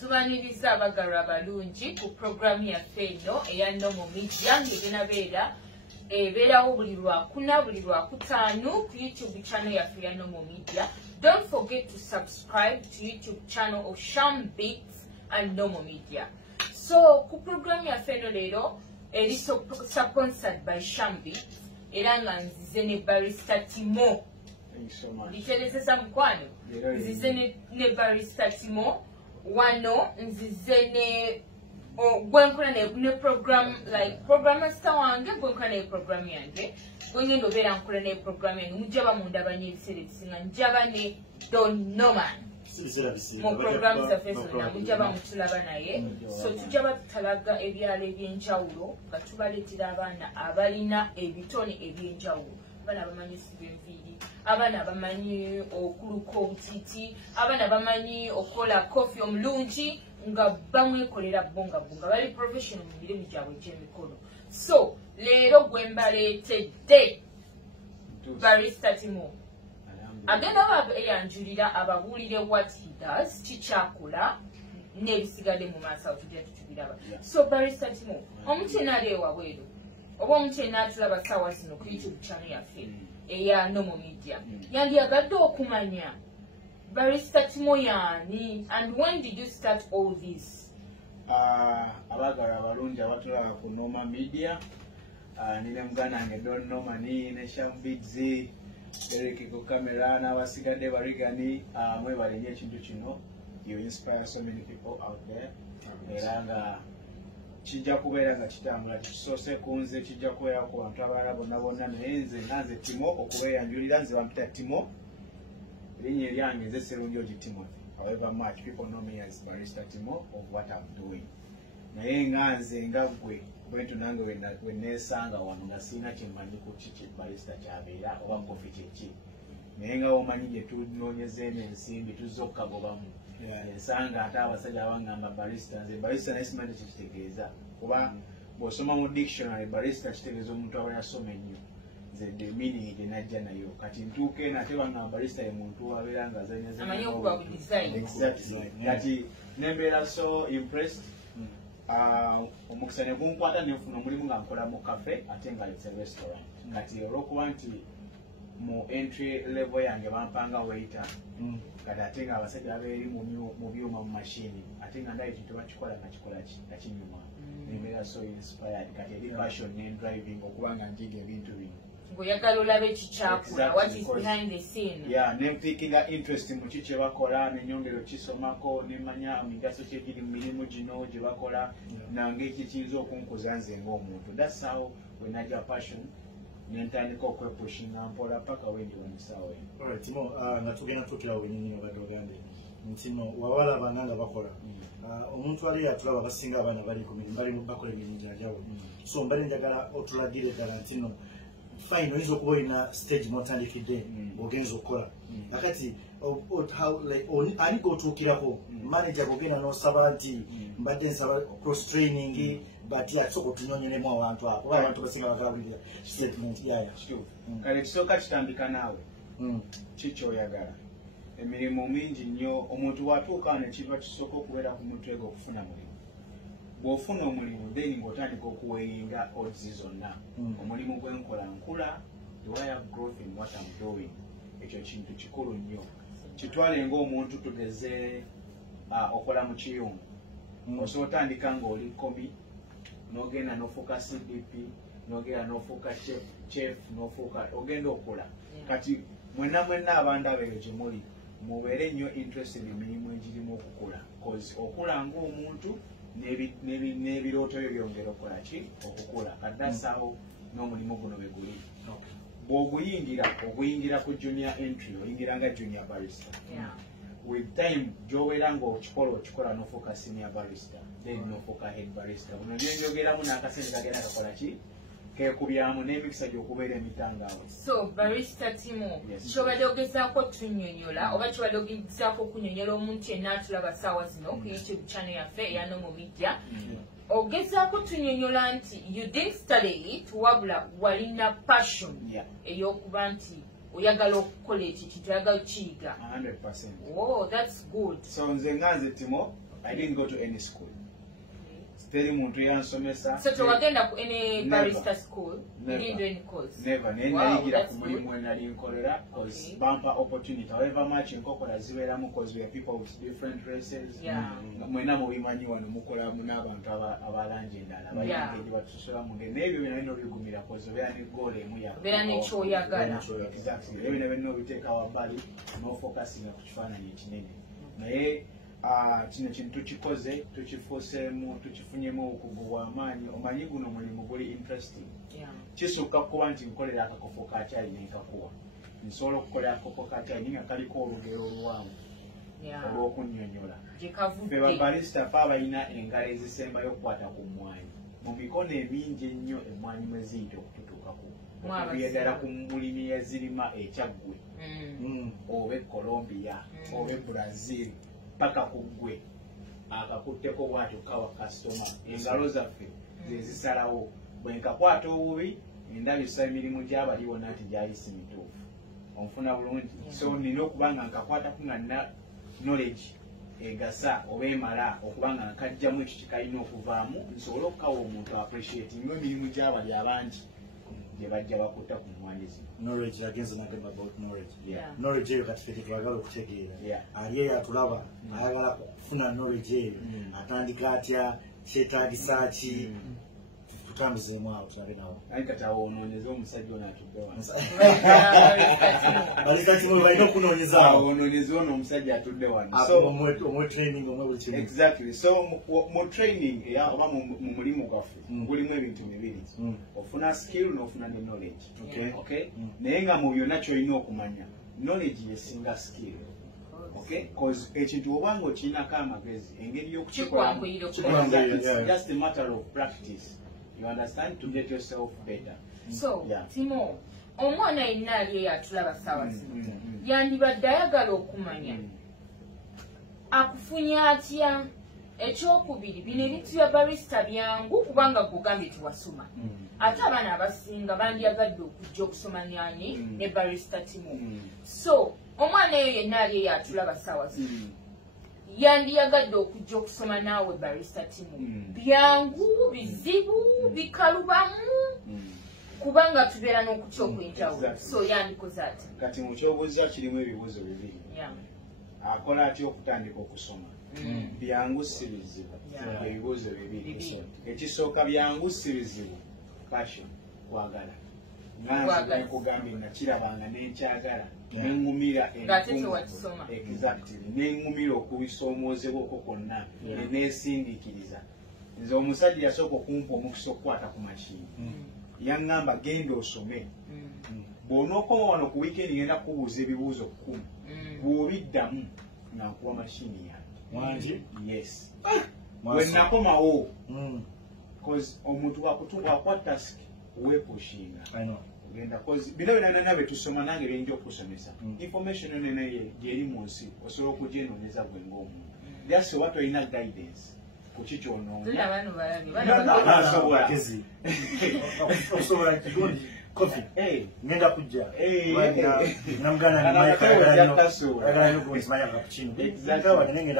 tubaniriza abagalwa abalungi ku programu yaffe eno eya Nomo Media ng'ebeera ebeerawo buli Lwakuna buli Lwakutaano ku YouTube channel yaffe ya Nomo Media. Don't forget to subscribe to YouTube channel of Sham Beats and Nomo Media. So ku programu yaffe eno leero eri sponsored by Sham Beats era nga nzize ne Barrister Timo. Nditelezeza mukwano nzize ne Barrister Timo wano nzize ne gwenkola ne program like programmer star wange gwenkola ne program yange gwenye ndobera nkola ne program yange mujaba mundabanye ebiseera ebisinga njaba ne Don Norman mu program za Facebook mujaba mutulaba naye so tujaba tutalaga ebyalo ebyenjawulo nga tubaleetera abaana abalina ebitone ebyenjawulo abana bamanyi sibyenviiri abana bamanyi okuluka obutiti abana bamanyi okola kofi omulungi nga bamwekolera bonga bali professional mu mirimu gyabwe gy'emikono. So leero gwe mbaleetedde Barrister Timo agenda eyanjulira ababuulire what he does kikyakola n'ebisigadde mu maaso tujja tukibiraba. So Barrister Timo omuntu yenna ali ewabweru oba omuntu yenna atulaba ssaawa zino ku YouTube channel yaffe eya Nomo Media yandiyagadde okumanya Barrister Timo yani and when did you start all this? Abagala abalungi abatulaba ku Nomo Media nine muganda wange Don Norman ne Sham Beats Eric ku kamera n'abasigadde barigani mwebale nnyo ekintu kino. You inspire so many people out there era nga kijja kubeera nga kitambula kisoose kunze kijja kubeera ku bantu abalala bonna naye nze Timo okubeeyanjulira nze bampita Timo erinnya eryange nze Serunjogi Timothy. However much people know me as Barrister Timo of what I'm doing. Naye nga nze nga gwe bwentu nange wenneesanga wano nga sirina kyemmanyi ku kiki Barrister kyabeera oba kofi kyeki naye nga omanyi gye tunoonyezeemu ensimbi tuzza okukagobamu ensanga ate abasajja abangamba Barrister nze Barrister naye simanyi kikitegeeza kuba bw'osoma mu dictionary Barrister kitegeeza omuntu aba yasoma ennyo nze the meaning gye najja nayo kati ntuuka eno ate bangamba Barrister ye muntu abeera nga amanyi okuba ku design kati nembeera so impressed. Omukisa ne gunkwata ne nfuna omulimu nga nkola mu cafe ate nga it's a restaurant kati olw'okuba nti mu entry level yange bampanga waiter kati ate nga abasajja abeeri mu byuma mu mashini ate nga ndaye kintu bakikola nga kikola kinyuma nembeera so inspired kati eri passion ne driving okuba nga njiga ebintu bino ngoyagala olabe kikyakula what is behind the scene. Nempiikinga interest mu ki kye bakola nenyongero kisomako nemanya migaso kyegiri mu mirimu gino gye bakola nange eki kiyinza okunkuza nze ng'omuntu. That's how we najja passion nentandika okwepushinga mpola paka wendi wamusawe. Alright Timo nga tugenda tukira wenyini obadde ogande ntino wawala abanganga bakola omuntu ali atulaba abasinga abaana bali ku mirimu bali bakola emirimu gyanjawulo so mbadde njagala otulagire ddala ntino fine oyinza okuba olina stage motandikidde ogenza okukola akati aliko otuukirako manager gogenda n'osaba nti mbadde nsaba cross training but yakusooka otunyonyeremu abantu abo abantu basinga bagalabulira statement kale kisooka kitandika naawe kikyoyagala emirimu mingi nnyo omuntu watuuka nekiva kisooka okubeera ku mutwe gwe okufuna mulimu bw'ofuna omulimu then ng'otandika okuweeyinga odds zonna omulimu gwenkola nkula do I have growth in what I'm doing ekyo kintu kikulu nnyo kitwale ng'omuntu tugeze okola mu kiyungu osobola otandika ng'oli komi n'ogenda n'ofuuka CDP n'ogenda n'ofuuka chef n'ofuuka ogenda okula kati mwenna abandaba eyo gye muli mubeere nnyo interested emirimu egirimu okukula cause okula ng'omuntu n'ebirooto byo byongera okukola ki okukula kaddasaawo n'omulimu guno bwe guli bw'oguyingira ku junior entry oyingira nga junior barrister with time gy'obeera ng'okikola n'ofuuka senior barrister then n'ofuuka head barrister buno byenjogeramu n'akasente kagenda kakola ki kekubyamu n'emikisa gy'okubeera emitangaawo. So Barrister Timo kyobadde ogezaako tunnyonnyola oba kyobadde ogezaako okunyonnyola omuntu yenna atulaba ssaawa zino ku YouTube channel yaffe eya Nomo Media ogezaako tunnyonnyola nti you didn't study it wabula walina passion ey'okuba nti oyagala okukola ekyo kintu oyagala okukiyiga. 100%. Oh, that's good. So nze nga nze Timo I didn't go to any school. Teri muntu yansomesa. So tewagenda ku any barista school? You didn't do any course? Never. Nenyayigira ku mulimu enali nkolera cause bumper opportunity. However much enkokola zibeeramu cause we are people with different races. Mwena mubimanyi wano mukola n'abantu abalanje endala. Bayingeji batusola mu ngeri. Nebyo bino bino bigumira cause obeera ne goal emu ya. Obeera ne kyoyagala. Exactly. Ebyo bino bino biteeka wabbali no focusing ku kifaananyi ekinene. Naye kino kintu tukikoze tukifuuseemu tukifunyemu obukugu bw'amaanyi omanyi guno omulimu guli interesting kisukka kuba nti nkolera akakofo ka caayi nenkakuwa nsobola okukolera akakofo ka caayi nga kaliko olugero oluwanvu olw'okunnyonnyola fe babalista fe abalina engalo ezisembayo okukwata ku mmwanyi mu mikono emingi ennyo emmwanyi mwe ziyita okututuukako okuyagala ku mulimi yazirima ekyaggwe oba e Colombia oba e Brazil paka kugwe akakutteko bwatyo kawa customer engalo zaffe zezisalawo bwenkakwata obubi endabisa emirimu gy'abaliwo nati gyayisi mituufu onfuna bulungi so nina okubanga nkakwatako nga knowledge egasa oba emala okubanga nkajjamu ekyo kikalina okuvaamu nsobole okukawa omuntu appreciate nga emirimu gy'abali abangi gye bajja bakutta ku mmwanyi zino knowledge against nagamba about knowledge knowledge eyo kati fete twagala okutegeera ali eyo atulaba ayagala kufuna knowledge eyo atandika atya kyetaagisa ki tutambuzeemu awo tulabe nawo ayi kati awo onoonyeza omusajja ono atudde wano balisatimu balina okunoonyeza awo onoonyeza ono omusajja atudde wano omwe training omwe buli kimu exactly so mu training oba mu mulimu gwaffe gulimu ebintu bibiri ofuna skill n'ofuna ne knowledge okay naye nga mu byonna kyolina okumanya knowledge yesinga skill okay cause ekintu obanga okirinako amagezi engeri y'okukikola it's just a matter of practice. You understand, to get yourself better. So, Timo, omwana yenna ali eyo atulaba ssaawa zino yandibadde ayagala okumanya akufunya atya ekyokubiri bino ebintu bya barista byangu kubanga gugambye tiwasoma ate abaana abasinga bandyagadde okujja okusoma nani ne barista Timo. So omwana eyo yenna ali eyo atulaba ssaawa zino yandiyagadde okujja okusoma naawe barista Timo byangu bizibu bikalubamu kubanga tubeera n'okutya okwenjawulo so yandikoze ati kati mu kyobuuza kirimu ebibuuzo bibiri akola atya okutandika okusoma byangu si bizibu ebibuuzo bibiri ekisooka byangu si bizibu passion kwagala nange nekugambye nakirabanga nenkyagala nengumira exactly nengumira okubisoomozebwa okwo kwonna nenesindiikiriza nze omusajja yasooka okumpa omukisa okukwata ku makini yaŋŋamba genda osome bw'onookoma wano ku wiikendi ngenda kukubuuza ebibuuzo 10 bw'obiddamu nankuwa mashini yange yes bwenakomawo cause omuntu bw'akuwa task weepushinga ogenda cause bino binanana betusoma nange byenja okusomesa information yonena gyeri mu nsi osobola okugyenoonyeza gwe ng'omuntu that's what olina guidance kuki kyonoona coffee ngenda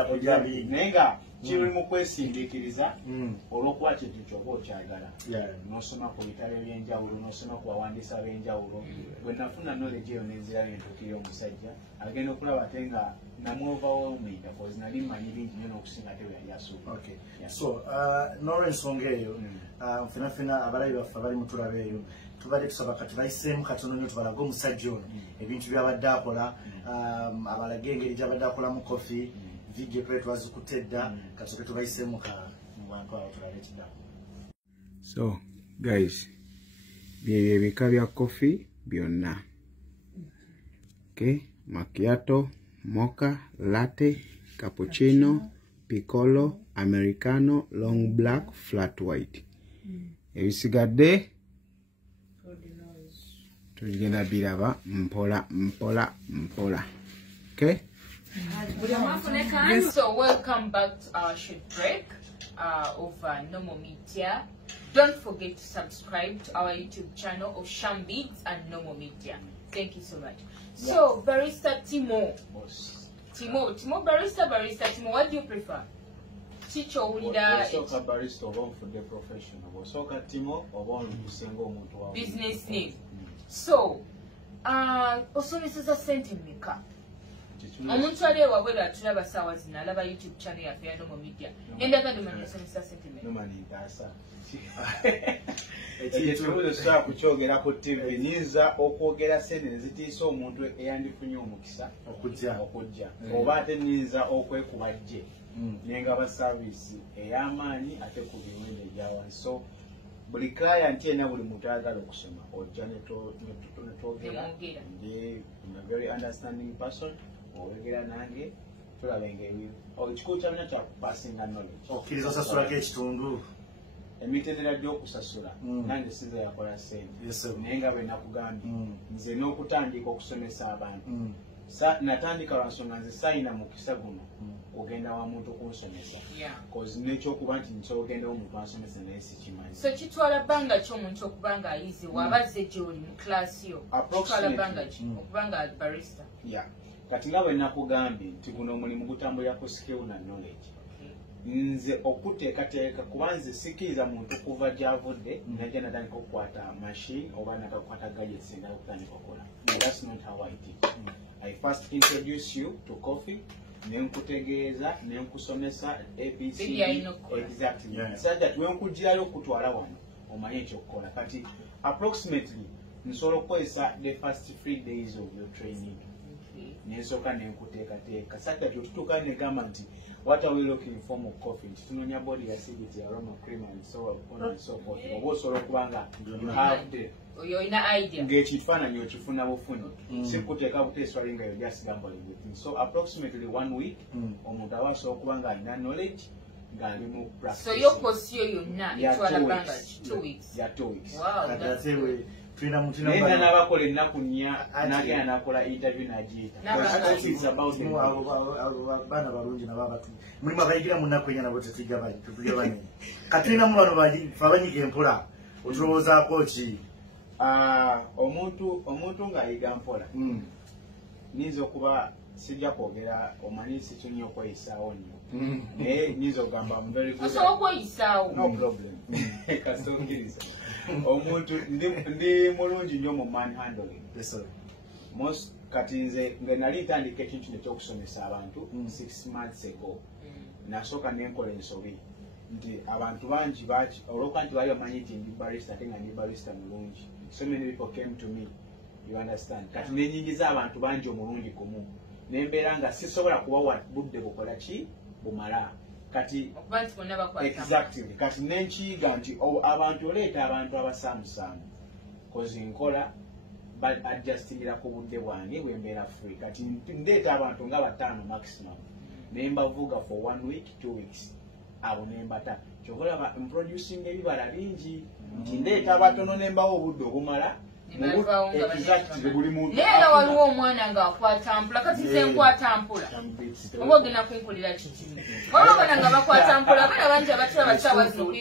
kujja nenga kiri mu kwesindiikiriza olw'okuba kintu kyoba okyagala n'osoma ku bitabo ebyenjawulo n'osoma ku bawandiisa b'enjawulo bwe nafuna knowledge eyo nenzira yentukira omusajja agenda okulaba ate nga namuoverwhelming cause nali mmanyi bingi nyo n'okusinga ate we yali asuuka. So n'olw'ensonga eyo ffenafena abalabi baffe abali mutulaba eyo tubadde tusaba kati bayiseemu katono nnyo tubalage omusajja ono ebintu byabadde akola abalage engeri gyabadde akolamu kofi video twe twazikutte dda katoke tubayiseemu mu bantu abo tulabe ekiddamu. So guys byebyo ebika bya kofi byonna okay macchiato mocha latte cappuccino piccolo americano long black flat white ebisigadde tugenda biraba mpola mpola mpola. Okay, so welcome back to our short break of Nomo Media. Don't forget to subscribe to our YouTube channel of Shambids and Nomo Media. Thank you so much. So barista Timo, Timo barista Timo, what do you prefer? kikyowulira osooka barista oba onfudde professional osooka timo oba olukusenga omuntu wa business name. So osomeseza ssente mmeka? Omuntu ali ewabwera atulaba saawa zino alaba YouTube channel yaffe ya Normal Media nendaga ndimanya osomesa ssente mmeka? nomanitaasa ekibuuzo sobola kukyogera ku TV nyinza okwogera sente nezitiisa omuntu eyandifunye omukisa okujja oba ate nyinza okwekuba jje nengaba saavisi ey'amaanyi ate ku miwendo egyawansi. So buli client yena buli muntu ayagala okusoma ojja netwogera ndi a very understanding person owegera nange tulaba engeri ekikulu kyamina kyakupasinga knowledge okkiriza osasulako ekitundu emitendera gy'okusasula nange siza yakola sente naye nga bwe nakugambye nze n'okutandika okusomesa abantu natandika lwansonga nze sayina mukisa guno ogenda wa muntu kunsomesa cause nekyokuba nti nsobola ogendawo omuntu ansomesa naye sikimanyi. So kitwala bbanga ki omuntu okuba nga ayizibwa abazze gy'oli mu class yo? Kitwala bbanga ki okuba nga barista? Kati nga bwe nakugambye nti guno omulimu gutambulira ku skill na knowledge. Nze okuteekateeka kuba nze sikiriza muntu kuva gy'avudde najja natandika okukwata machine oba nakakwata gadgets endala okutandika okukola. That's not how I teach. I first introduce you to coffee, nenkutegeeza, nenkusomesa ABCD. Exactly. So that when nkugirayo okutwala wano omanye ekyokukola. Kati approximately nsobola okukozesa the first 3 days of your training. Nensooka nenkuteekateeka. Such that otutuuka negamba nti what are we looking for mu coffee? Tunoonya body acidity, aroma, cream and so on and so forth. Oba osobola okuba nga you have the idea ng'ekifaananyi okifuna bufuni sikuteeka buteeswali nga you're just gambling with me. So approximately 1 week omuntu aba asobola okuba nga alina knowledge ng'ali mu practice. So yo course yo yonna etwala bbanga 2 weeks? Ya 2 weeks. naye nga n'abakola ennaku 4 n'agenda n'akola interview n'agiyita. Abaana balungi nabo abatu mulimu abayigira mu nnaku enya nabo tetugabanye katulinamu bano abanyiga empola otulowoozaako ki? Omuntu ng'ayiga mpola nyinza okuba sijja kwogera omanyi sikyonyo okweyisaawo nnyo naye nyinza okugamba osobola okweyisaawo no problem kasukiriza omuntu ndi mulungi nnyo mu manhandling kati nze nga nali ntandika ekintu kino ekyokusomesa abantu 6 months ago nasooka nenkola ensobi nti abantu bangi olwokuba nti bali bamanyi nti ndi barista ate nga ndi barista mulungi. So many people came to me, you understand. Kati nenyingiza abantu bangi omulungi gumu nembeera nga sisobola kubawa budde bukola ki bumala kati exactly kati nenkiyiga nti abantu oleeta abantu abasaamusaamu kozi nkola adjustingira ku budde bwange bwe mbeera free. Kati ndeeta abantu nga 5 maximum nembavuga for 1 week 2 weeks abo nembata kyobola producing ebibala bingi nti ndeeta abatono nembawo obudde obumala naye waliwo omwana ng'akwata mpula kati nze nkwata mpula oba ogenda kunkolera kiki oba obona nga bakwata mpula abaana bangi abatula basaawa zino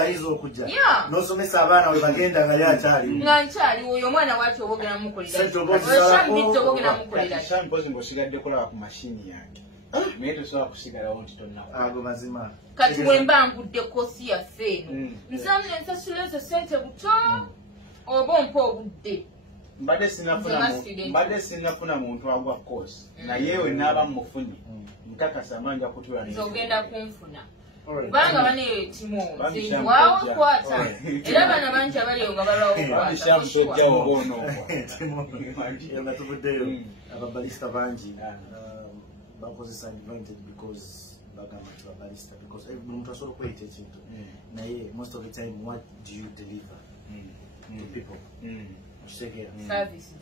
ayinza okujja n'osomesa abaana we bagenda nga yakyaliwo nga nkyaliwo oyo omwana waati oba ogenda mukoleraoshambidde oba ogenda mukolera shampozi ng'osigadde kulaba ku mashini yange naye tosobola kusigalawo nti ago mazima kati bwe mba ngudde kosi yaffe eno nsanze ensasula ezo ssente buto oba ompa obudde mbadde sinafuna muntu agwa kosi naye we naaba mufunye nkakasa mbanja kutula ogenda kunfuna kubanga baneetimu nze waawo kwata era abaana bangi abaliyo nga balwawokwata tuvuddeyo ababalista bangi bakozesa advantage because bagamba nti babalista because omuntu asobola okweyita ekintu naye most of the time what do you deliver to people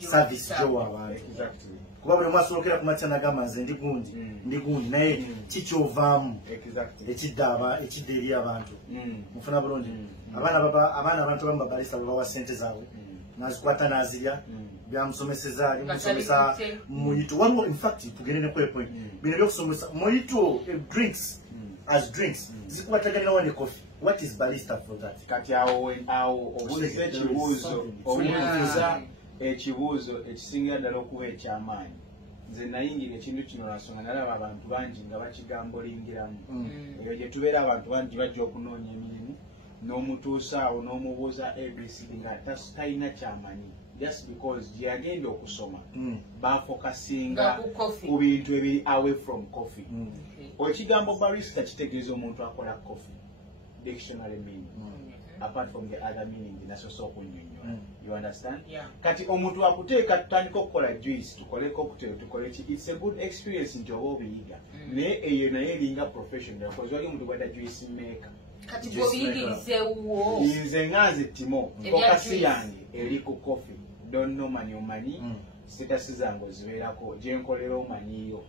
service gyowa abantu kuba buli omu asobolokera ku makya nagamba nze ndi gundi naye kikyovaamu ekidda eri abantu mufuna bulungi abaana abantu abamu babalista bwe bawa sente zaabwe nazikwata nazirya byamusomeseza limusomesa muyito waliwo in fact tugende ne kwepoint bino byokusomesa muyito drinks as drinks zikubateganirawo ne coffee. What is barista for that? Kati awo obuuza ekibuuzo ekisingira ddala okuba ekyamaanyi nze nayingira ekintu kino lwasonga nalaba abantu bangi nga bakigambulingiramu eyo gye tubeera abantu bangi bajja okunoonya emirimu n'omutuusa awo n'omubuuza abcd nga talina kyamanyi just because gye yagenda okusoma bafokasinga ku bintu ebiri away from coffee. Ekigambo barista kitegeeza omuntu akola coffee dictionary meaning apart from the other meaning nasoose okunnyonnyola. You understand? Kati omuntu akuteeka tutandika okukola juice tukole cocktail tukole ki, it's a good experience nti oba obiyiga naye eyo naye eringa professional because wali omuntu gwada juice maker. Kati bw'obiyigirizeewo nze nganze Timo fokasi yange eri ku coffee. Don't know mani omanyi status zange ozibeerako gyenkolera omanyiyo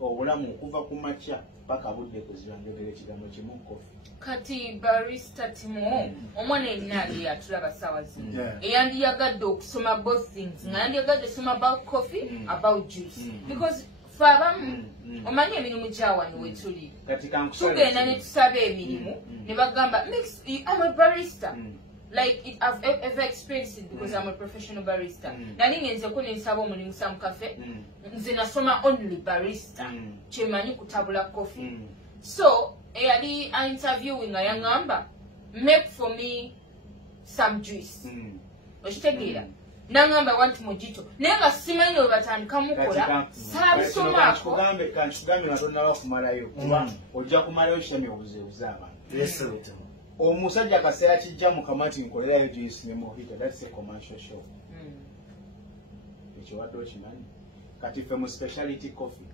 obulamu okuva ku makya paka budde kuzibanjogera ekigambo kimu coffee. Kati barista Timo omwana erinaali yatulaba ssaawa zino eyandiyagadde okusoma both things nga yandiyagadde osoma about coffee about juice because fe abamu omanyi emirimu gyawano wetuli tugenda ne tusaba emirimu ne bagamba I'm a barista. Like I've ever experienced it because I'm a professional barista. Nani ngenze ko nensaba omulimu Sam Cafe. Nze nasoma only barista. Chemanyi kutabula coffee. So, eyali interviewing ayangamba, make for me some juice. Okitegeera. Nangamba want mojito. Nenga simanyi obatandika mukola. Sabisomako. Kanchugambe natonna bakumalayo. Kuba ojja kumalayo shami obuzebuze abantu. Yes sir. Omusajja akaseera kijja mu kamati nkolerayo juice ne mojito. That's a commercial show. Ekyo wadde okimanyi. Kati ffe mu speciality coffee.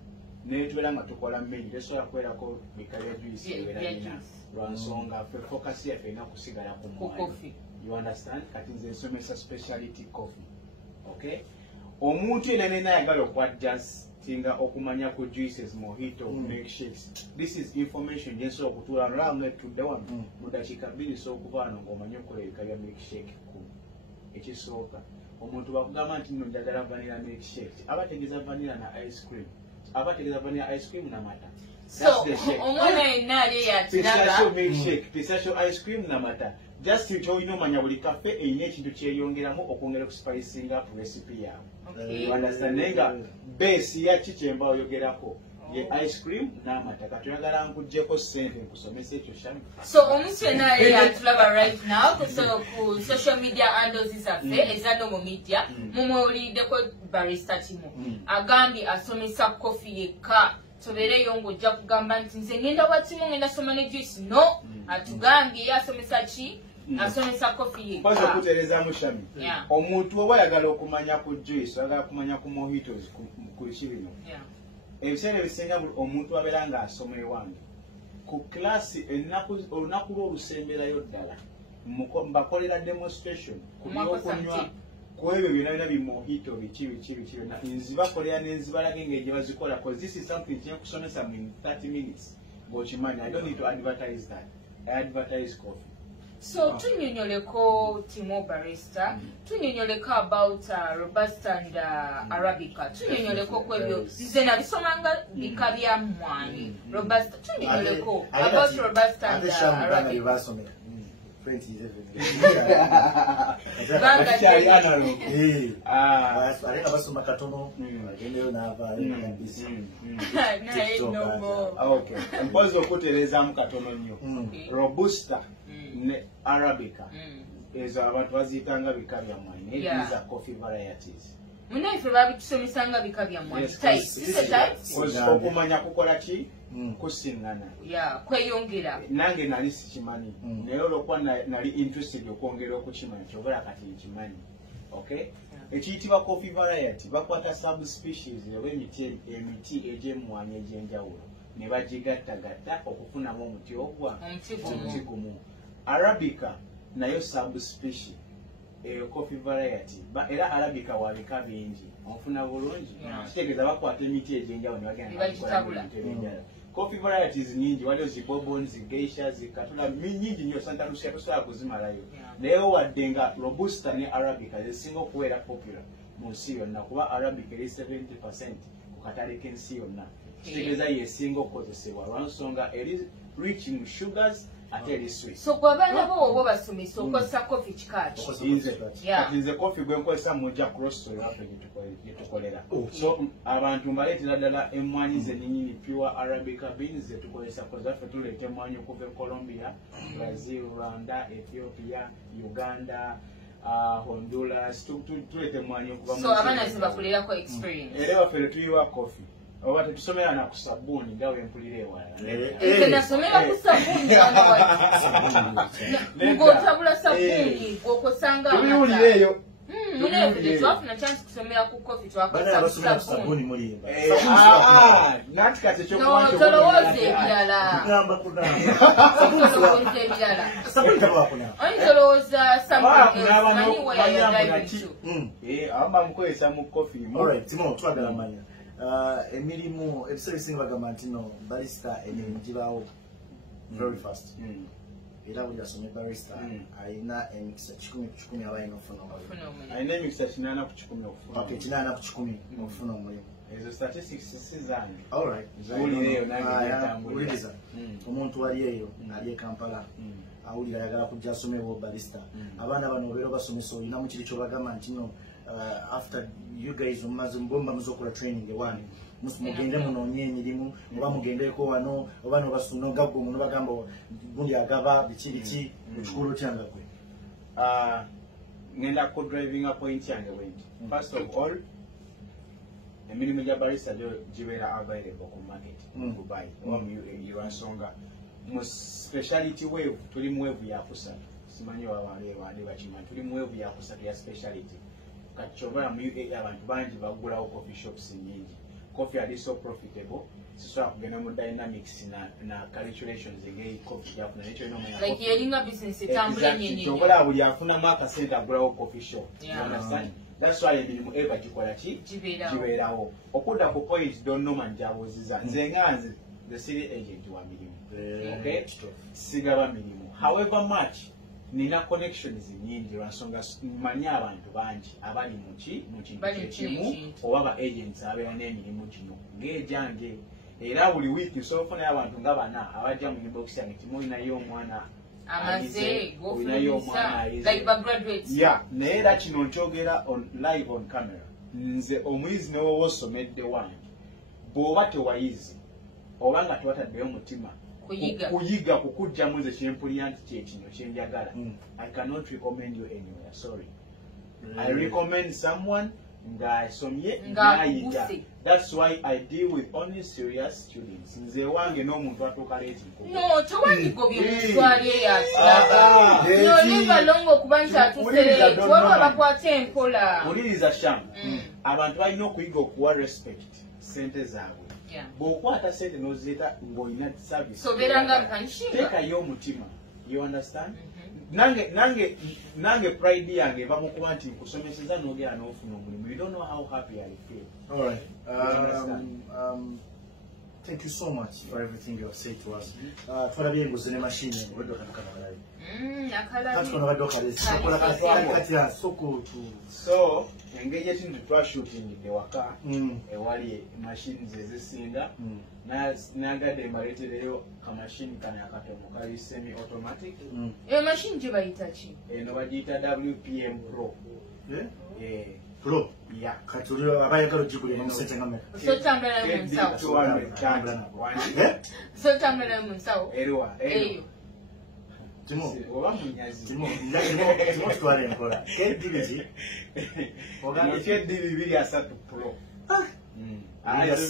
Netubeera nga tukola mmeri tesobola kwerako bika bya juice ebeeralina lwansonga ffe focus yaffe erina kusigala ku mwani. You understand? Kati nze nsomesa speciality coffee. Okay? Omuntu yenna yenna ayagala okwadjustinga okumanya ku juices, mojito, milkshakes. This is information gye nsobola okutuula nolaba mwetudde wano mu dakiika 2 okuva wano ng'omanyi okukola ebika bya milkshake ku ekisooka. Omuntu bakugamba nti nno njagala vanilla milkshake aba ategeeza vanilla na ice cream. Aba ategeeza vanilla ice cream na mata. So omwana yenna ali yatulaba pistachio ice cream na mata. Just to tell you know manya buli cafe eyina ekintu kyeyongeramu okwongera ku spicing up recipe yawe. You understand? Nenga base ya kikyemba oyogerako ye ice cream n'amata. Katuyagala nkuggyeko ssente nkusomesa ekyo shami. So omuntu yenna ali yatulaba right now ku social media handles zaffe eza Normal Media mumuwuliddeko barista Timo agambye asomesa coffee yekka. Tobeereyo ng'ojja kugamba nti nze ngenda wa Timo ngenda soma ne juice. No, atugambye asomesa ki? Asomesa coffee yekka. Mpaza okutereezaamu shami. Omuntu oba ayagala okumanya ku juice, ayagala kumanya ku mojitos ku kibino. Ebiseera ebisinga omuntu abeera ng'asoma ewange. Ku klasi olunaku lw'olusemberayo ddala mbakolera demonstration ku byokunywa ku ebyo byonna byonna bimojito biki nzibakolera nenzibalaga engeri gye bazikola because this is something kye kusomesa in 30 minutes ng'okimanyi. I don't need to advertise that. I advertise coffee. So tunyonyoleko Timo barista, tunyonyoleko about Robusta and Arabica. Tunyonyoleko kwebyo nze nabisomanga bika bya mwani. Robusta tunyonyoleko about Robusta and Arabica. Mpozi okutereezaamu katono nnyo. Robusta ne Arabica ezo abantu baziyitanga bika bya mwani. These are coffee varieties. Munaife babitusomesanga bika bya mwani. Okumanya kukola ki? Kusiŋŋana. Kweyongera. Nange nali sikimanyi. Naye olw'okuba nali interested okwongera okukimanya kyobala kati nkimanyi. Okay? Ekiyitibwa coffee variety bakwata subspecies oba emiti egy'emmwanyi egy'enjawulo ne bagigattagatta okufunamu omuti ogwa omuti gumu. Arabica nayo subspecies eyo coffee variety era Arabica wa bika bingi ofuna bulungi. Kitegeeza bakwata emiti egy'enjawulo ne bagenda coffee varieties nyingi waliwo zibobon zigeisha zikatula nyingi nnyo Santa Lucia tosobola kuzimalayo. Naye wadde nga Robusta ne Arabica zisinga okubeera popular mu nsi yonna kuba Arabica eri 70% ku katale k'ensi yonna. Kitegeeza yesinga okukozesebwa lwansonga eri rich in sugars ate eri sweet. So kwa bana bo obo basomesa okozesa coffee kikaki. Nze coffee gwe nkozesa mujja cross yaffe gyetukolera. So abantu mbaleetera ddala emmwanyi zennyini pure Arabica beans zetukozesa kozaffe tuleeta emmwanyi okuva e Colombia, Brazil, Rwanda, Ethiopia, Uganda, Honduras, tuleeta emmwanyi okuva mu. So abaana zibakulerako experience. Era waffe tuyiwa coffee. Oba tetusomera na ku sabbuuni nga wempulira ewala. Nze nasomera ku sabbuuni wano wati. Ng'otabula sabbuuni gw'okosanga amata. Tubiwulire eyo. Muneevudde twafuna chance kusomera ku coffee twakozesa ku sabbuuni. mulimba. Nati kati No, tolowooza ebirala. Tolowooza ebirala. Sabuni taba kuna. Oni tolowooza something else. Manyi where you're driving to. Amba mukozesa mu coffee. Alright, Timo, twagala manya. Emirimu ebiseera ebisinga bagamba nti no barista emirimu gibaawo very fast. Era buli asomye barista alina emikisa 10 aba alina okufuna omulimu. Alina emikisa 8 ku 10 okufuna. Okay, 8 ku 10 okufuna omulimu. Ezo statistics si zange. Alright. Uliriza. Omuntu wali eyo ali e Kampala awulira ayagala kujja asomebwa barista. Abaana bano obeera basomesa olina mu kiri kyobagamba nti no after you guys mbomba muzokola training one mugende munoonye emirimu oba mugendeko wano oba nobasuna gaggo muno bagamba gundi agaba biki ekikulu kyanga gwe. Ngenda ko driving a point yange wenti. First of all, emirimu gya barista gibeera available ku market ku buy oba mu ensonga mu speciality wave tuli mu wave ya kusatu. Simanyi wale bakimanyi tuli mu wave ya kusatu ya speciality. Kachobora mu UAE abantu bangi bagulawo coffee shops nyingi. Coffee are so profitable. Sisobola kugenda mu dynamics na calculations engeri coffee yafuna nekyo ino mu like yelinga business etambula nyenye. Kachobora buli afuna maka center agulawo coffee shop. You understand? That's why emirimu eba gikola ki gibeerawo. Okudda ku point don't know man jawoziza. Nze nganze the city agent wa mirimu. Okay? Sigaba mirimu. However much nina connections nyingi lwansonga manya abantu bangi abali mu kintu kimu oba ba agents abeera n'emirimu gino ng'ejange era buli wiiki soofuna abantu nga bana abajja mu inbox yange timulinayo omwana amaze gofuna like ba graduates. Yeah, naye era kino nkyogera live on camera. Nze omuyizi ne wowe osomedde wange bw'oba tewayizi oba nga tewataddeyo mutima kuyiga kukujjamu nze kyempulira nti kyekino kyenjagala. I cannot recommend you anywhere, sorry. I recommend someone ng'asomye ng'ayiga. That's why I deal with only serious students. Nze wange n'omuntu atuuka leeti nkuba. No, tewandikobye omuntu ali eyatulaga. No, leave along okuba nti atuse leeti. Waliwo bakwate empola. Wuliriza Sham. Abantu balina okuyiga okuwa respect ssente zaabwe. Bw'okwata sente n'ozireeta ng'olina service. Soberanga kanshinga. Teekayo omutima. You understand? Nange pride yange eva mu kuba nti nkusomeseza n'ogera n'ofuna omulimu. You don't know how happy I feel. All right. Thank you so much for everything you have said to us. Twalabye enguzi ne machine ng'obadde okanakalayo. Kati kono badde okalesi. Okola kati ya soko tu. So, engeri ekintu twashootingidde waka ewali machines ezisinga nagadde mbaleetereyo kamashini kano akatono kali semi automatic. Eyo machine gye bayita ki? Eno bagiyita WPM Pro. Pro? Yeah. Kati oli abayagala ogigulira omusente nga mmeka? So tambula nayo mu nsawo. So tambula nayo mu nsawo. Eriwa? Eyo. Timo, oba munyazi. Timo tutwala enkola. Kedibiki? Ogambye keddibi 2 Pro.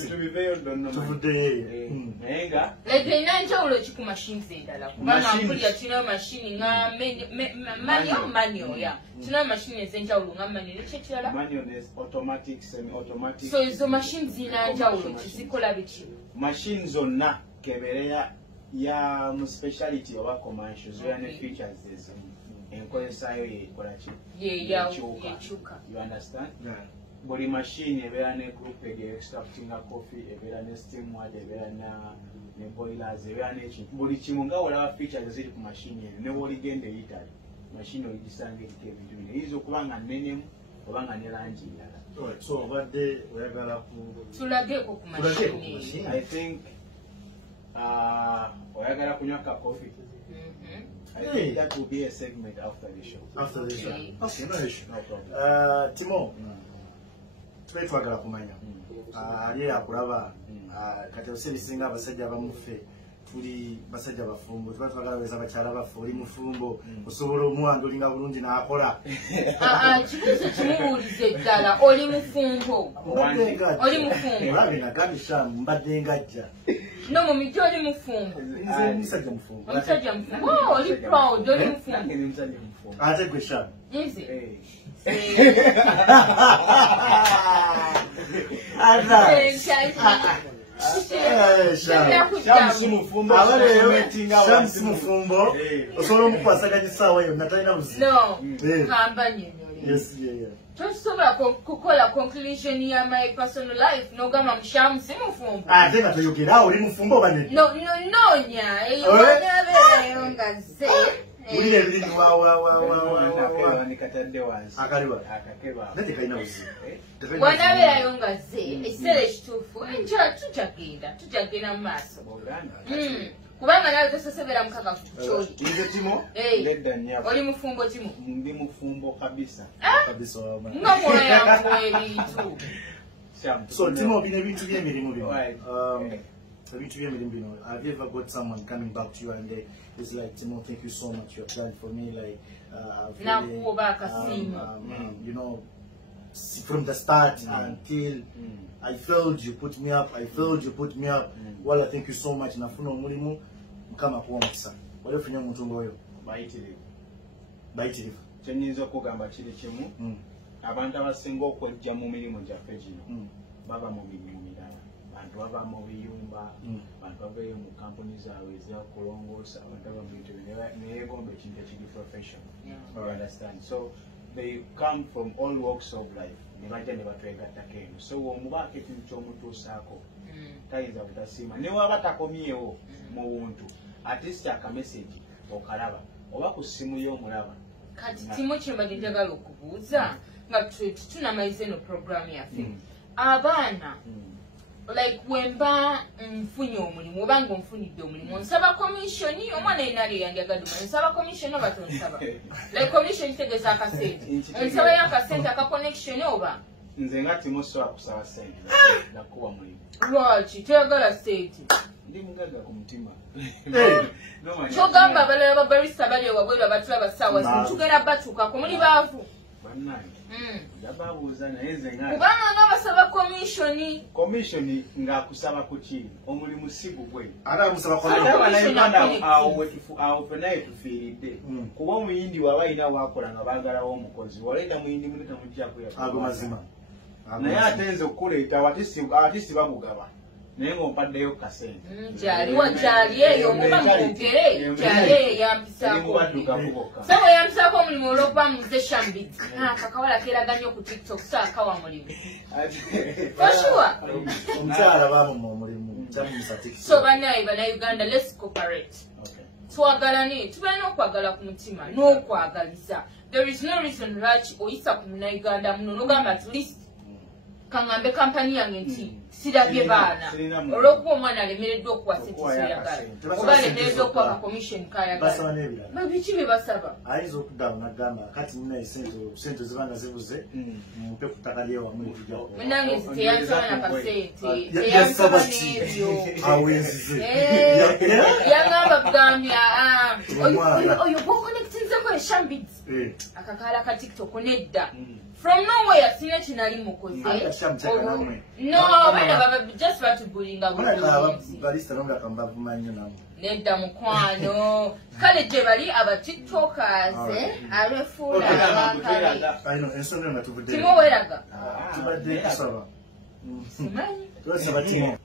Tubiveyo ndono. Tuvuddeyo. Naye nga like erina njawulo ki ku machines endala kubanga mpulira tulinayo machine nga manual ya tulinayo machine ez'enjawulo nga manual ekyekirala manual automatic semi automatic. So izo machines zirina njawulo ki zikola biki? Machine zonna kebeera ya mu speciality oba commercial zirina ne features ezimu enkolesayo yekola ki yekyuka. You understand? Buli machine ebeera ne group extractinga coffee ebeera ne steam water ebeera ne boilers ebeera n'ekintu buli kimu nga olaba features ziri ku machine eyo ne woligenda Italy machine oyigisanga eriko ebintu bino eyinza okuba nga nnenemu oba nga ne langi ndala. So obadde oyagala tulageeko ku machine. I think oyagala oyagala kunywa ka coffee. I think that will be a segment after the show. After the show. Okay. Okay, no issue. No problem. Timo, tube twagala kumanya. Ali akulaba kati osebisinga abasajja abamufe tuli basajja bafumbo tuba twagala weza bakyala bafe oli mufumbo osobola omuwandulinga bulungi n'akola. Kibuuzo kimubuulize ddala oli mufumbo. Oli mufumbo. Olabe nagambye Sham mbadde ngajja. No mumijja oli mufumbo. Nze musajja mufumbo. Omusajja mufumbo. Oli proud oli mufumbo. Ate gwe Sham. Nze. Sham mufumbo osobola omukwasaganya essaawa yonna talina buzibu. No, kamba nnyonnyole. Yes, yeah. Tosobola kukola conclusion ya my personal life n'ogamba mushamu si mufumbo. Ate nga toyogera oli mufumbo oba nedda? No, noonya eyo wanabeerayo nga zze. Uli ebiri akaliwa nete kalina buzibu. Wanabeerayo nga zze ekiseera ekituufu enjala tujagenda mu maaso. Kubanga nawe tososebera mukakafu ku kyoli. Nze Timo, nedda nnyabo. Oli mufumbo Timo? Ndi mufumbo kabisa. Kabisa wama. Nga mwoyo yangu ebintu. So Timo, bino ebintu by'emirimu bino. Ebintu by'emirimu bino. Have you ever got someone coming back to you and they is like, Timo, thank you so much, you have done for me, like you know, from the start until I failed, you put me up. I failed, you put me up. Well, I thank you so much. Nafuna omulimu mukama kuwa mukisa. Wale funya omuntu ngoyo bayitirivu. Kyenyinza okugamba kiri kimu. Abantu abasinga okwejja mu mirimu gyaffe gino baba mu mirimu mirala. Bantu baba mu biyumba, bantu babeeyo mu kampuni zaabwe ezakulongoosa, abantu aba mu bintu neyeegomba ekintu ekiri profession. You understand? So they come from all walks of life. Nebajja ne batwegattako eno. So omubaako ekintu ky'omutuusaako tayinza butasiima. Ne waba takomyewo mu buntu, at least akameseji okalaba oba ku ssimu y'omulaba. Kati Timo kyembadde njagala okubuuza nga tunamaliza eno programu yaffe. Abaana like wemba nfunye omulimu oba ng'onfunidde omulimu nsaba komishoni omwana yenna ali yanjagadde omwana nsaba komishoni oba tonsaba like komishoni kitegeeza akasente onsaba y'akasente aka connection oba nze nga Timo sobola kusaba sente nakuba mulimu lwaki toyagala sente ndi mugagga ku mutima kyogamba abalala babarista bali ewabweru abatulaba ssaawa zino tugenda batuukako muli baavu yababuuza naye nze nga kubanga nga basaba komishoni ng'akusaba ku ki omulimu si gugwe Ate amusaba Abannayuganda awo fenna yetufiiridde kuba omuyindi waba alina waakola nga baagalawo omukozi waleeta muyindi muni ago mazima. naye ate nze okuleeta ate si bagugaba naye ng'ompaddeyo kasente gyali eyo muba mwogere gyali eyo yampisaako sabo yampisaako omulimu olw'okuba muze Shambit kakawala keeraganya ku TikTok saakawa mulimu oshuwa omukyala baamuma omulimu kyamusa TikTok. So bannayuganda, let's cooperate. Twagalane tubeera n'okwagala ku mutima n'okwagaliza. There is no reason lwaki oyisa ku munnayuganda muno n'ogamba at least kangambe kampani yange nti sirabye baana olw'okuba omwana alemereddwa okuwa sente zoyagala oba alemereddwa okuwa commission kayagala biki bye basaba ayinza okuddawo nagamba kati nina sente ziba nga zibuze mumpe ku ttaka lyewamu netujjako munange nti teyansaba nakasente teyansaba n'ebyo awenzize yagamba kugambya oyo gwokonekitinzeko eshambit akakaala ka TikTok nedda from nowhere sina kinali mukoze no bana just batubulinga balista nomba kamba bumanyo namo nedda mukwano kale gye bali aba tiktokers abefuula abakali ayino ensonga nga tubudde Timo weraga tubadde kusaba simanyi twasaba Timo.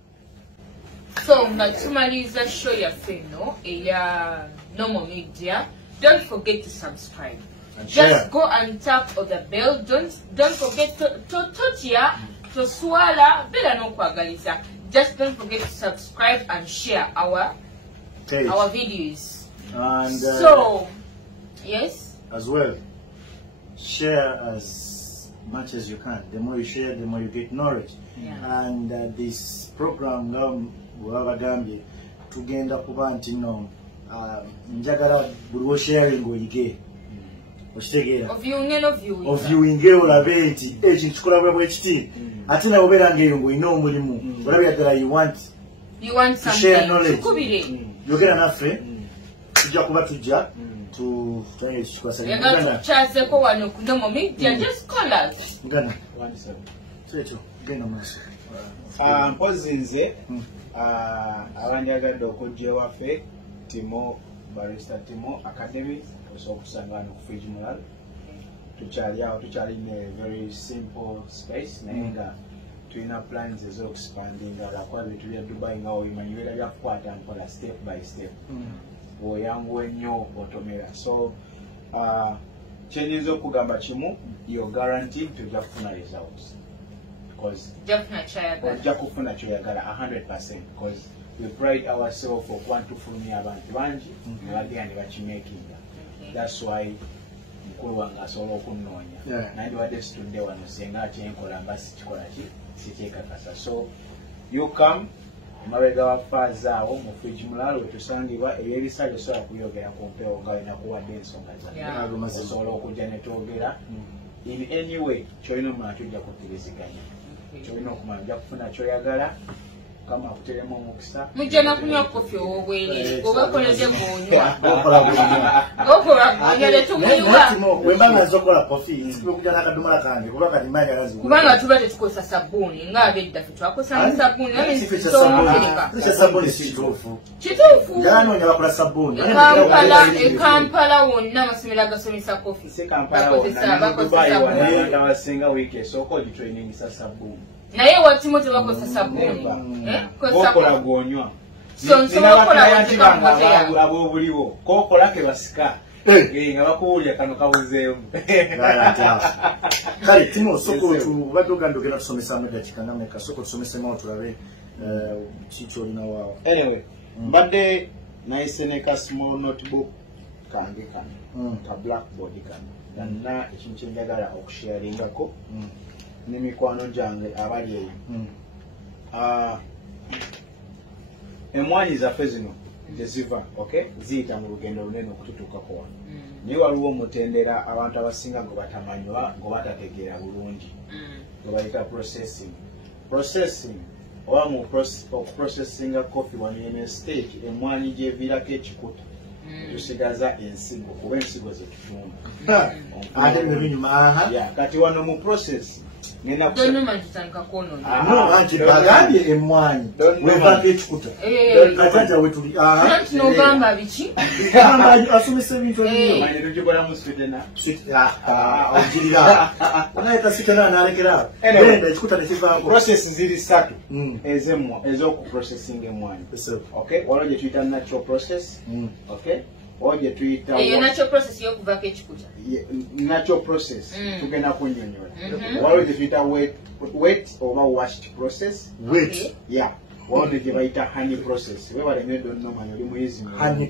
So nga tumaliza show yaffe eno eya Normal Media. Don't forget to subscribe. Just go and tap on the bell. Don't forget to swala bela n'okwagaliza. Just don't forget to subscribe and share our videos. And so yes, as well, share as much as you can. The more you share, the more you get knowledge. And this program tugenda kuba nti no njagala buli sharing oyige okitegeera oviewinge olabe nti ekintu kikola bwe kiti ate nawe obeera ng'eyo ng'olina omulimu olabira ddala you want to share knowledge yogera naffe tujja kuba tujja tukyazeko wano ku Nomo Media just call us ngana ekyo genda maaso mpozi nze abanjagadde okujja ewaffe Timo Barrister Timo Academy osobola okusanga wano ku Fridge Mural tukyali awo tukyali in a very simple space naye nga tulina plans ez'okuspandinga lwakuba bintu bya Dubai nga obimanyi bibeera byakukwata mpola step by step bw'oyanguwa ennyo otomera so kyenyinza okugamba kimu yo guarantee tojja kufuna results because ojja kufuna kyoyagala 100% because we pride ourselves okuba ntufulumya abantu bangi ne bagenda ne bakimakinga that's why mukulu wange asobola okunnoonya nandibadde situdde wano senga kyenkola mba sikikola ki sikyekakasa so you come emabega wa faaza awo mu Fridge Mural wetusangibwa ebyebisale osobola kuyogera ku mpewo nga wenakuwadde ensonga zange osobola okujja ne twogera in any way kyolina omwana tujja kukkiriziganya kyolina okumanya ojja kufuna kyoyagala kama kuteremu omukisa mujja na kunywa kofi obwere obakoledde munywa wembanga zokola kofi okuja n'akadomola kange kubanga tuba tetukozesa sabbuuni ng'abedda ffe twakozesa sabbuuni sabbuuni kituufu ganoonya bakola sabbuuni Kampala wonna amasomero agasomesa kofi si Kampala wonna Dubai wonna abasinga wiiki esooka ogitrainingisa sabbuuni naye watimo tebakosa sabbuuni kokola gwonywa ab'obuliwo kokola ke basika nga bakuwulya kano kabuzeemu kale Timo soko obadde ogenda ogenda tusomesaamu eddakiika nga meka soko tusomesemu tulabe kiki olina waawo anyway mbadde nayise ne ka small notebook kange kano ka blackboard kano nalina ekintu kyenjagala okusharingako n'emikwano gyange abali eyo emwanyi zaffe zino teziva ziyita mu lugendo lunene okututuukako wano naye waliwo omutendera abantu abasinga gwe batamanywa gwe batategeera bulungi gwe bayita processing oba mu okuprocessinga coffee wano yene stage emwanyi gyeviirako ekikuta tusigaza ensigo kuba ensigo zetutunda kati wano mu process anti bagambye emwanyi wevaako ekikuta kataja wetuli nogamba biki asomesa ebintu ogirira anayeta sikena nalekera enda ekikuta nekivaako process ziri 3 ez'okuprocessinga emwanyi waliwo gye tuyita natural process oje tuyita natural process yokuvaako ekikuta natural process tugenda kunnyonnyola waliwo gye tuyita wet oba washed process waliwo gye bayita honey process webalemedde onnomanya oli muyizi honey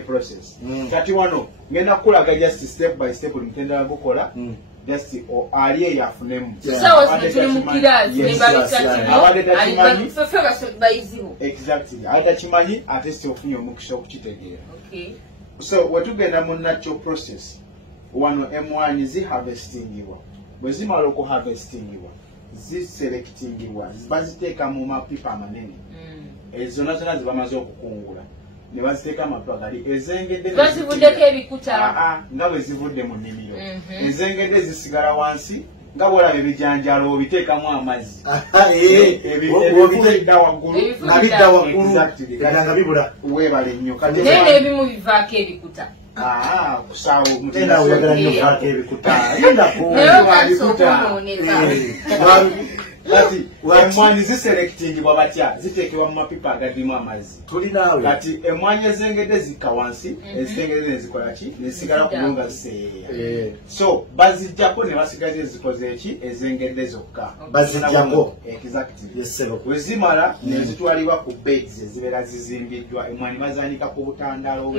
process kati wano ngenda kukulaga just step by step buli mutendera gukola just ali eyo afunemu exactly atakimanyi ate si ofunye omukisa okukitegeera so wetugenda mu natural process wano emwanyi ziharvestingibwa bwe zimala okuharvestingibwa ziselectingibwa baziteeka mu mapipa amanene ezo nazona zibamaze okukungula ne baziteeka amapipa gali ezengedde bazivuddeko ebikuta nga bwe zivudde mu nnimiro ezengedde zisigala wansi nga bwolaba ebijanjalo obiteekamu amazzi ebidda waggulu nga bibula weebale nnyo naye n'ebimu bivaako ebikuta kusaawo tenda oyagala nnyo vaako ebikuta kati emwanyi ziselectingibwa batya ziteekebwa mu mapipa agadimu amazzi tulinaawe kati emwanyi ezengedde zikka wansi ezitengedde nezikola ki nezisigala kulunga ziseeyeeya so bazijjako ne basigaza ezikoze eki ezengedde zokka bazijjako wezimala nezitwalibwa ku beds ezibeera zizimbiddwa emwanyi bazanika ku butandaalo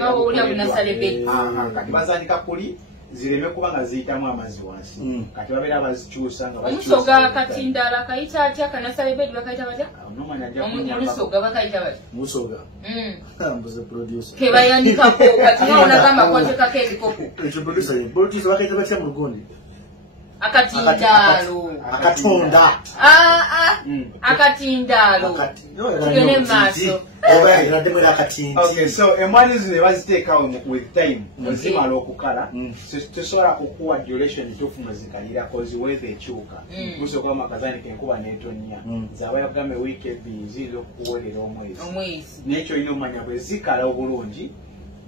kati bazanika kuli zireme kuba nga ziyitamu amazzi wansi kati babeera bazikyusa nga omusoga katindala kayita atya kanasale bakayita batya omusoga bakayita batya musoga mbuze producer ke bayanikako kati nagamba kwotekako ebikopo ekyo producer bakayita batya mu lugondi akatindalo akatonda akatindalo tugene maaso okay so emwanyi zino baziteekawo with time zimala okukala tesobola kukuwa duration tuufu mwezikalirako ziweza ekyuka gusooka amakazaniko enkuba netonnya zaba yagambe wiiki ebbiri ziyinza okukuwolera omwezi n'ekyo olina omanya bwe zikala obulungi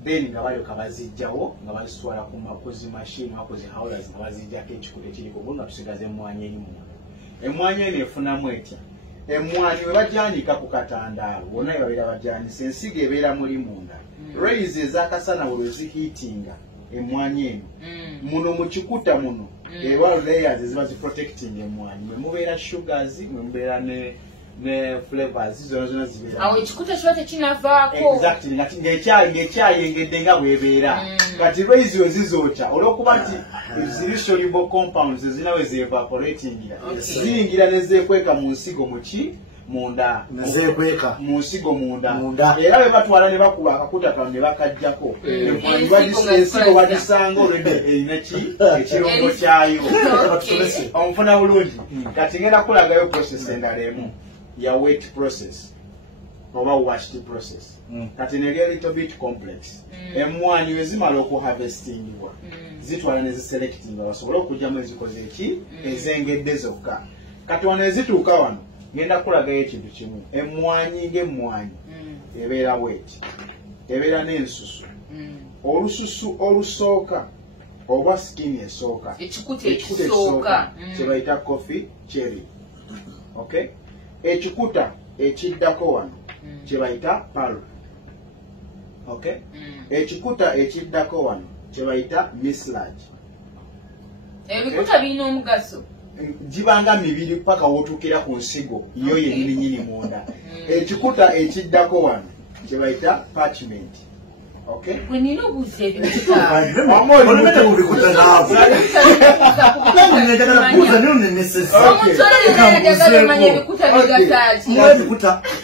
then nga balyoka bazijjawo nga bazitwala kuzi machine wakozi howlers nga bazijjako ekikuta ekiriko bo nga tusigaza emmwanyi eri munda emmwanyi eno efunamu etya emmwanyi we bajyanika ku katandaalo bonna we babeera bajyanisa ensigo ebeera muli munda rays ez'akasana bwe zihiitinga emmwanyi eno muno mu kikuta muno eba layers eziba ziprotecting emmwanyi mwe mubeera sugars mwe mubeera ne flavors zona zibeera awo ekikuta kiba tekinavaako exactly ng'ekyayengedde nga bwebeera kati rays we zizookya olw'okuba nti ziri soluble compounds ezirina we zeevaporatingira ziyingira ne zeekweka mu nsigo muki munda mu nsigo munda era bwe batwala ne bakuba akakuta kawe ne bakajjako ensigo bagisanga olwedde erina ki ekirungo kyayo onfuna bulungi kati ngenda kulagayo process endala emu ya wet process oba washed process kati neri a little bit complex emmwanyi we zimala okuharvestingibwa zitwala ne ziselectinga basobole okugyamu ezikoze eki ezengedde zokka kati wano ezituuka wano ngenda kulagayo ekintu kimu emmwanyi ng'emmwanyi ebeera wet ebeera n'ensusu olususu olusooka oba skin esooka ekikuta ekisooka kyebayita coffee cherry okay ekikuta ekiddako wano kyebayita pulp okay ekikuta ekiddako wano kyebayita mucilage ebikuta birina omugaso gibanga mibiri paka wotuukira ku nsigo yo yennyini nyini munda ekikuta ekiddako wano kyebayita parchment okay bwe nina obuuza ebikuta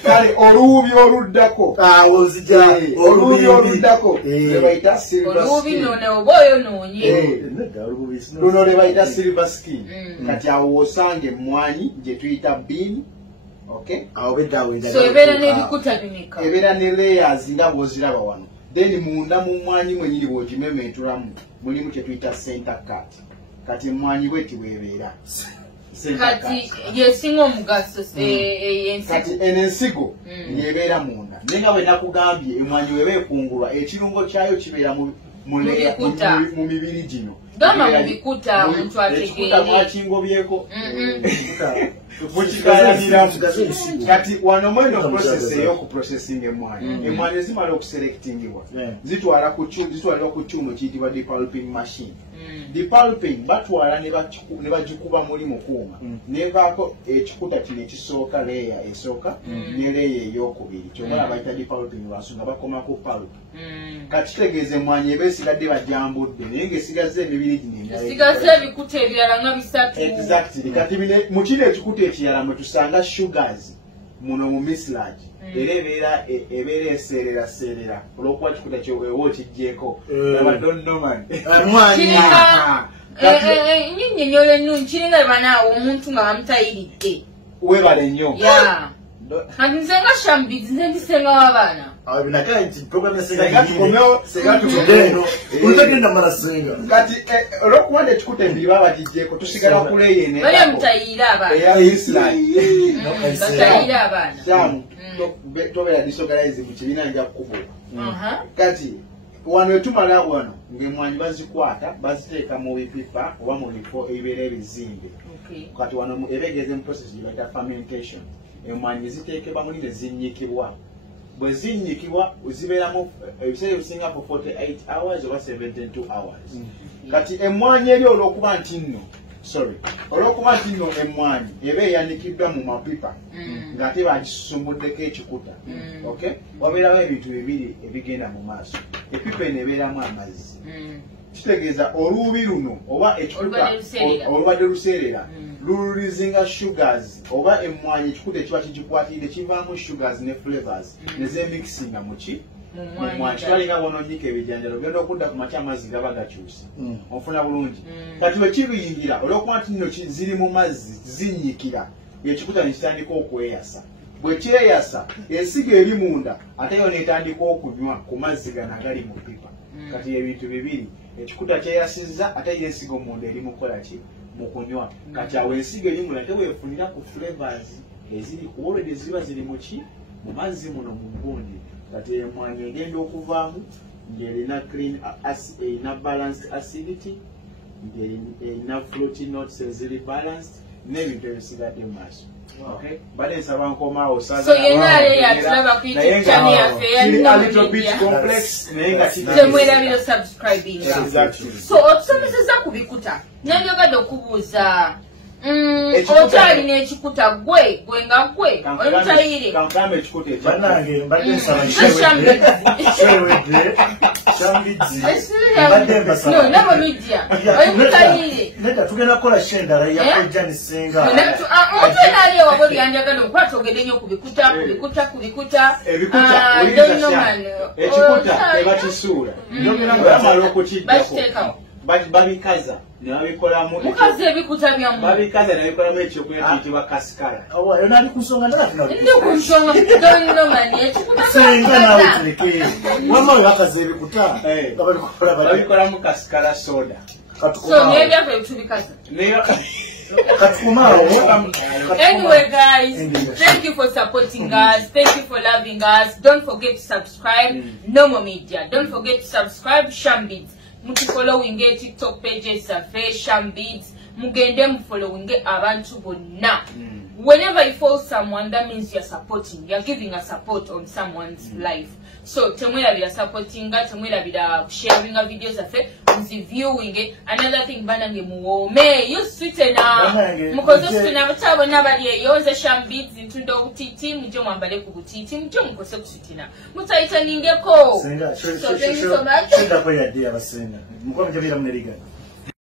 kale oluubi oluddako lwebayita luno lwebayita silver skin kati awo osanga emmwanyi gye tuyita bean okay so ebeera n'ebikuta bimeka ebeera ne layers nga bw'oziraba wano then munda mu mmwanyi mwenyini bw'ogimementulamu mulimu kye tuyita center cut kati emmwanyi bweti bwebeera kati yesinga omugaso kati ensigo yebeera munda naye nga bwe nakugambye emmwanyi weba ekungulwa ekirungo kyayo kibeera mu mibiri gino gamba mu bikuta omuntu ategeere mwakingobyeko mukigalaniramu kati wano mwendo process ey'okuprocessing emmwanyi emmwanyi ezimala okuselectingibwa zitwalibwa ku kyuma kiyitibwa depulping machine depulping batwala ne bagikuba muli mukuuma nevaako ekikuta kino ekisooka leya esooka ne leya ey'okubiri kyonna bayita depulping lwansonga bakoma ku pulp kati kitegeeza emmwanyi eba esigadde bajambudde naye ng'esigaze emibiri gino esigaze ebikuta ebirala nga bisatu exactly kati mu kino ekikuta ekirala mwe tusanga sugars muno mu mucilage era ebeera eseereraseerera olw'okuba kikuta kyoweewa okiggyeko abadonnoman nyinyonyola ennungi kiringa ebanaawo omuntu nga bamutayiridde webale nnyo kati nze nga shambizi nze ndisengawo abaana kati olw'okuba ekikuta embiri baba bagiggyeko tusigala kuleyene mutayire abaana tobeera disorganize mu kibiina nja kukubuuka kati wano etumala wano ng'emmwanyi bazikwata baziteeka mu bipipa oba mu bifo ebibeera ebizimbe kati wano ebeegeze mu process gyebayita fermentation emmwanyi ziteekebwa muli ne zinnyikibwa bwe zinnyikibwa zibeeramu ebiseera ebisinga for 48 hours oba 72 hours kati emmwanyi eri olw'okuba nti nno emmwanyi eba eyanikiddwa mu mapipa ng'ate bagisumuddeko ekikuta okay wabeeramu ebintu bibiri ebigenda mu maaso epipa eno ebeeramu amazzi kitegeeza oluubi luno oba ekikuta olubadde luseerera lululizinga sugars oba emmwanyi ekikuta ekiba kigikwatidde kivaamu sugars ne flavors nezemixinga muki mumwanyi kitalinga bononyika ebijanjalo genda okudda ku makya amazzi gaba gakyusa onfuna bulungi kati bwe kibiyingira olwokuba nti nno ziri mu mazzi zinyikira ekikuta nekitandika okweyasa bwe kyeyasa ensigo eri munda ate yo netandika okunywa ku mazzi gano agali mu pipa kati ebintu bibiri ekikuta kyeyasizza ate yensigo munda eri mukola ki mukunywa kati awo ensigo eri munda ate weefunira ku flavors eziri ku already ziba ziri muki mu mazzi muno mu mbundi kati emmwanyi egenda okuvaamu ng'erina clean erina balanced acidity ng'erina floating notes eziri balanced n'ebintu ebisigadde mu maaso okay bale nsaba nkomaawo so yenna ale yatulaba ku YouTube channel yaffe ya little bit complex naye nga temwerabira subscribing so otusomeseza ku bikuta nanyogadde okubuuza okyalina ekikuta gwe nga gwe olutayire kamukamba ekikuta bannange mbadde nsaba nabo media olutayire nedda tugenda kukola shendala yakojja nisenga otenali ewabo byanjagala okuba togende nnyo ku bikuta ekikuta ebakisuula bamala okukiddako babikaza nebabikolamu mukazi ebikuta byamu babikaza nebabikolamu ekyokulya kiyitibwa kasikala oyo nali ku nsonga ndi ku nsonga donomani ekikuta senga nawe tuleke wama oyo bakaza ebikuta nga babikolamu kasikala soda so nebyafe tubikaza anyway guys, thank you for supporting us, thank you for loving us. Don't forget to subscribe Nomo Media, don't forget to subscribe Shambids. Muti following TikTok pages zaffe Shambids, mugende mu following abantu bonna. Whenever you follow someone, that means you're supporting, you're giving a support on someone's life. So temwerabira supporting, temwerabira sharing videos zaffe, viewing. Another thing banange muwome, you sweeten mukoze sweeten abatabo nabali eyoze Shambids ntunda obutiti mujje mwambale ku butiti mujje mukose kusweeten mutayita ningeko senga so thank you so much. Senga kwa ya dia basenga mukome jabira mneriga